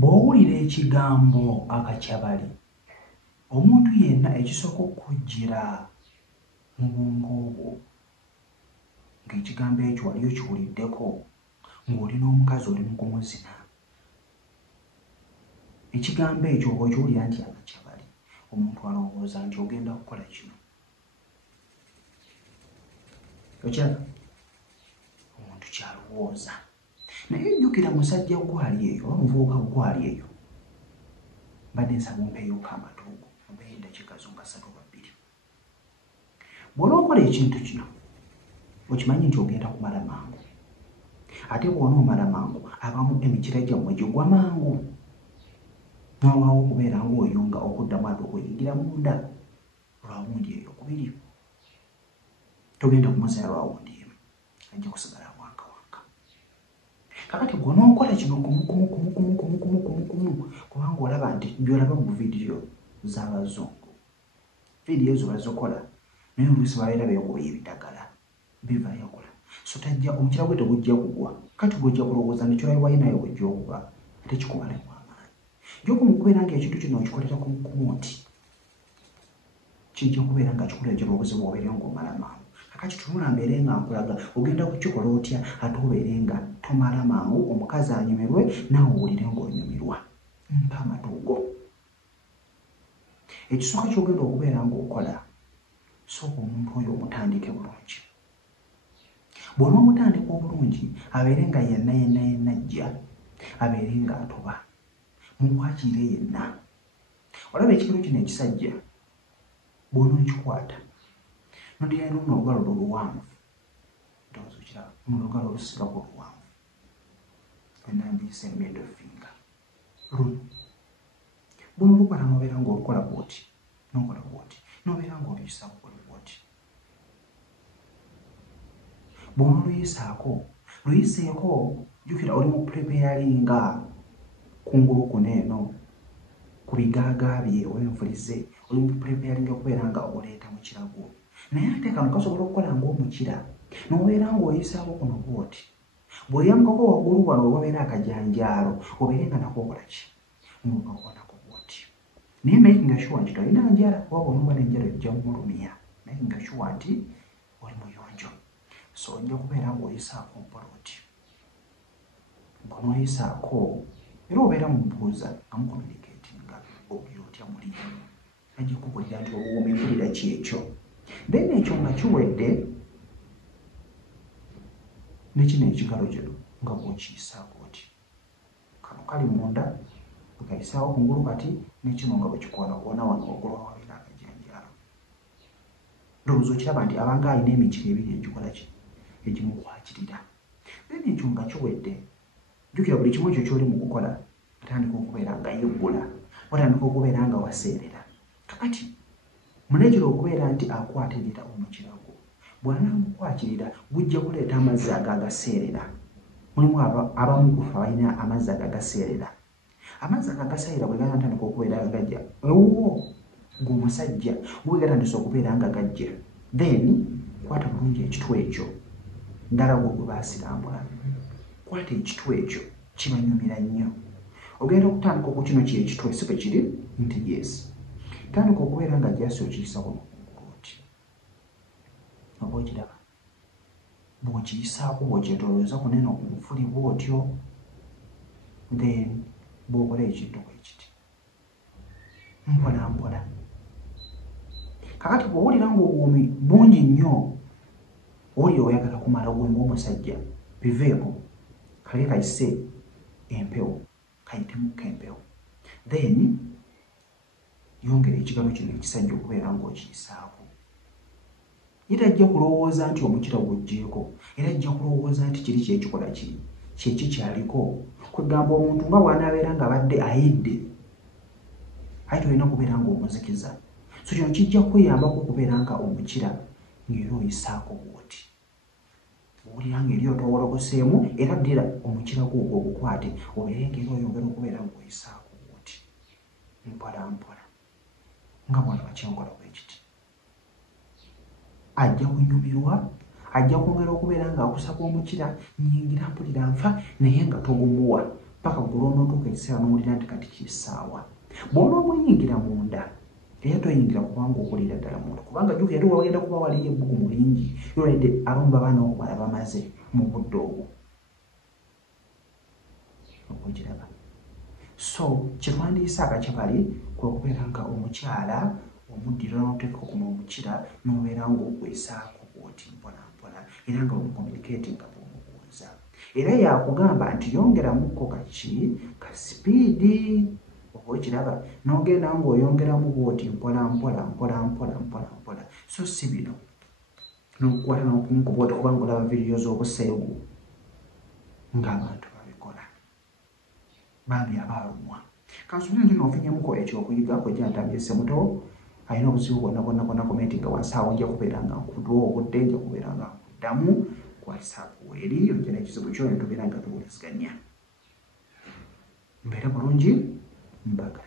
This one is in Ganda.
Bw'owulira ekigambo akakyabali, omuntu yenna ekisooka okukujjira mu bwongo bwo ng'ekigambo ekyo wali okiwuliddeko ng'oli n'omukazi oli mu kumuzina. Ekigambo ekyo oba okiwulira nti akakyabali, omuntu alowooza nti ogenda kukola kino. Okyala omuntu kyalowooza. Naye jjukira musajja gwali eyo oba muvubuka gwali eyo, mbadde nsaba ompeeyoko amatuugo ompeeyo eddakiika zo nga 3 oba 2. Bw'onookola ekintu kino okimanyi nti ogenda kumala mangu, ate bw'onoomala mangu abamu emikira gyammwe gigwa mangu, n'olwawo okubeera ng'oyunga okuddamu ate okuyingira munda lwawundi eyo 2. Togenda kumusaya lwawundi emu, ajja kusigala wankawanka. Kakati bw'onookola kino kumu kubanga olaba nti by'olaba mu vidiyo z'abazungu, vidiyo ezo bazikola naye oluusi babeera beekuba ebidagala biva yakola, so tajja omukira gwe tegujja kugwa. Kati gwojja kulowooza nti kyolabiwayo naye bwejja okuba ate kikubalemu amaanyi. Gy'okumu kubeera ng'ekintu kino okikolera kumukumu nti kijja kubeera nga kikuleetera obuzibu obeere ng'omala mangu. Kakati tunula mbeere nga nkulaga ogenda kukikola otya ate obeere nga tomala mangu, omukazi anyumirwe naawe owulire ng'onyumirwa. Mpa amatuugo. Ekisooka ky'ogenda okubeera ng'okola, sooka omuntu oyo omutandike bulungi. Bw'onoomutandika obulungi abeere nga yenna ajja, abeere nga atoba, mukwatire yenna. Olaba ekigero kino ekisajja bw'onookikwata nodira n'ono olugalo luwanvu, ndowooza okiraba, olugalo olusigako luwanvu, enambiyisa middle finger luno. Bw'onoolukwata n'obeera ng'olukola bw'oti, n'okola bw'oti, n'obeera ng'oluyisaako bw'oti. Bw'onooluyisaako, luyiseeko, jjukira oli mu preparinga kungulu kuno eno ku bigaaga bye oba enfulize, oli mu preparinga okubeera nga oleeta mukira gwo. Naye ate kano kasobola okukola ng'omukira n'obeera ng'oyisaako kuno bw'oti. Bw'oyambako waggulu wano obabeera akajanjaalo obeere nga nako okola ki? Ng'okakwatako bw'oti. Naye making sure nti tolina njala, oba bw'onooba n'enjala ejja mulumya. Making sure nti oli muyonjo. So ojja kubeera ng'oyisaako mpola oti. Bw'onooyisaako era obeera mubuuza nga mucommunicatinga oli otya muli. Ajja kukubuulira nti obuwuumi mpulira ki ekyo. Then ekyo nga kiwedde ne kino ekigalo kino nga bw'okiyisaako oti. Kano kali munda okayisaawo kungulu kati ne kino nga bwekikola kwona wano waggulu awabeera akajanjaalo. Ndowooza okiraba nti abanga alina emikiro ebiri egikola ki? Egimukwakirira. Then ekyo nga kiwedde, jjukira buli kimu ekyo ky'oli mu kukola otandika okubeera nga yeggula, otandika okubeera nga waseerera. Kakati munekera okubeera nti akwatirira omukira gwo. Bw'anaamukwakirira gujja kuleeta amazzi agagaseerera. Mulimu abamu kufa balina amazzi agagaseerera. Amazzi agagaseerera bwe gatandika okubeera nga gajja, ewuwo g'omusajja bwe gatandise okubeera nga gajja, then kwata bulungi ekitwe ekyo, ddala gwe gwe baasirambula. Kwata ekitwe ekyo, kibanyumira nnyo. Ogenda okutandika okukino ki ekitwe si bwe kiri nti yes. Tandika okubeera nga jasi okiyisaako oti. Oba okiraba? Bw'okiyisaako bw'okyetoolooza kunene okunfuli bw'otyo, then bw'okola ekintu bwe kiti. Mpola mpola. Kakati bw'owulira ng'obuwuumi bungi nnyo, owulira oyagala kumala gwe ng'omusajja, biveeko, kale kayise empewo, kayitemuko empewo. Then yongera ekigalo kino ekisajja okubeera ng'okiyisaako. Era ajja kulowooza nti omukira gujjeeko, era ajja kulowooza nti kiri kyekikola kyeki kyaliko. Kwegamba omuntu nga bw'anaabeera ng'abadde ayidde, aye tolina kubeera ng'omuzikiza. So kino kijja kweyambako okubeera nga omukira ng'era oyisaako bw'oti. Owulira ng'eri otowologoseemu era ddira omukira gwo ogukwate obeere ng'era oyongera okubeera ng'oyisaako bw'oti. Mpola mpola. Nga bw'olaba kyenkola bwe kiti. Ajja kunyumirwa, ajja kwongera okubeera ng'akusaba omukira, nnyingira mpulira nfa naye nga togumuwa paka gwe lw'onootuuka ekiseera n'owulira nti kati kisaawa bw'onooba oyingira munda era toyingira kubanga okulira ddala munda kubanga jjuuka yali wagenda kuba waliyo ebbugumu lingi yolwedde abamu baba n'okumala bamaze mu budde obwo okugiraba. So kyetwandiisa akacapali kwe kubeera nga omukyala omuddira n'oteeka ku n'omukira n'obeera ng'ogwesaako bw'oti mpolampola era nga omucommunicating nga bw'omubuuza era yakugamba nti yongeramuko kaki ka sipiidi oba okiraba n'ogenda ng'oyongeramu bw'oti mpolampola so si bino n'okukwata n'okunkuba oti kubanga olaba vidiyo z'obuseegu ng'abantu babikola bambi abaalumwa kansubira nti n'ofunyemuko ekyokuyiga kwejja ntambise muto alina obuzibu bwonna komenti nga wansi awo nja kubeera nga nkuddwa obudde nja kubeera nga nkuddamu ku WhatsApp eri ojja n'ekizibu kyo ne tubeera nga tuwuliziganya mbeera bulungi mbaga